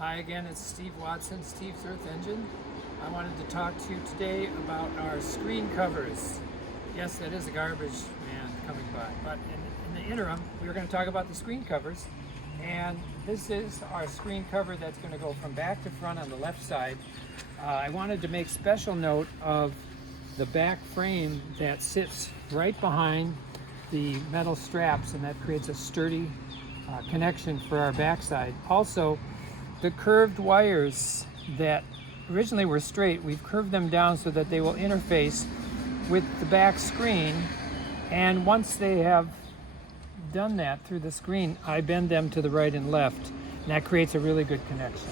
Hi again, it's Steve Watson, Steve's Earth Engine. I wanted to talk to you today about our screen covers. Yes, that is a garbage man coming by, but in the interim, we were going to talk about the screen covers. And this is our screen cover that's going to go from back to front on the left side. I wanted to make special note of the back frame that sits right behind the metal straps, and that creates a sturdy connection for our backside. Also, the curved wires that originally were straight, we've curved them down so that they will interface with the back screen, and once they have done that through the screen, I bend them to the right and left, and that creates a really good connection.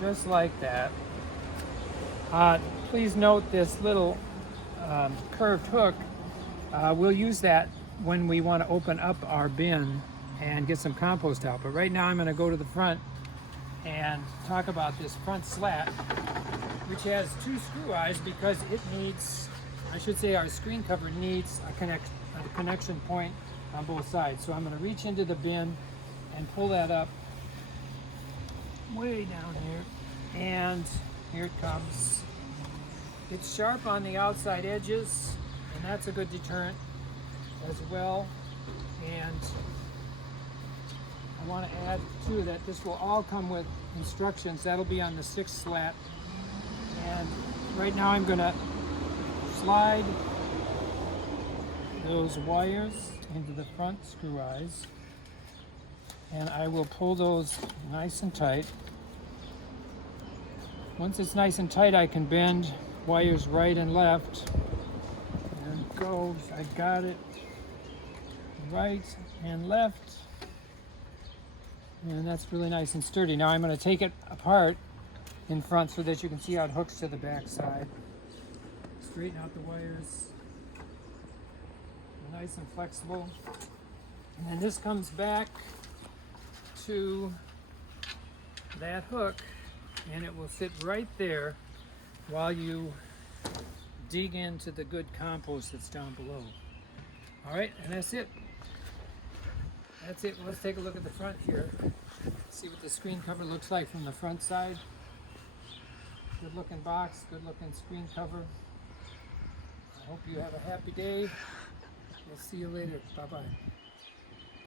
Just like that. Please note this little curved hook. We'll use that when we want to open up our bin and get some compost out. But right now I'm going to go to the front and talk about this front slat, which has two screw eyes because it needs, I should say our screen cover needs a connection point on both sides. So I'm going to reach into the bin and pull that up way down here, and here it comes. It's sharp on the outside edges, and that's a good deterrent as well. And I want to add too that this will all come with instructions. That'll be on the 6th slat. And right now I'm going to slide those wires into the front screw eyes, and I will pull those nice and tight. Once it's nice and tight, I can bend wires right and left. There it goes. I got it. Right and left. And that's really nice and sturdy. Now I'm going to take it apart in front so that you can see how it hooks to the back side. Straighten out the wires. Nice and flexible. And then this comes back to that hook, and it will sit right there while you dig into the good compost that's down below. All right, and that's it. That's it. Let's take a look at the front here. See what the screen cover looks like from the front side. Good looking box, good looking screen cover. I hope you have a happy day. We'll see you later. Bye-bye.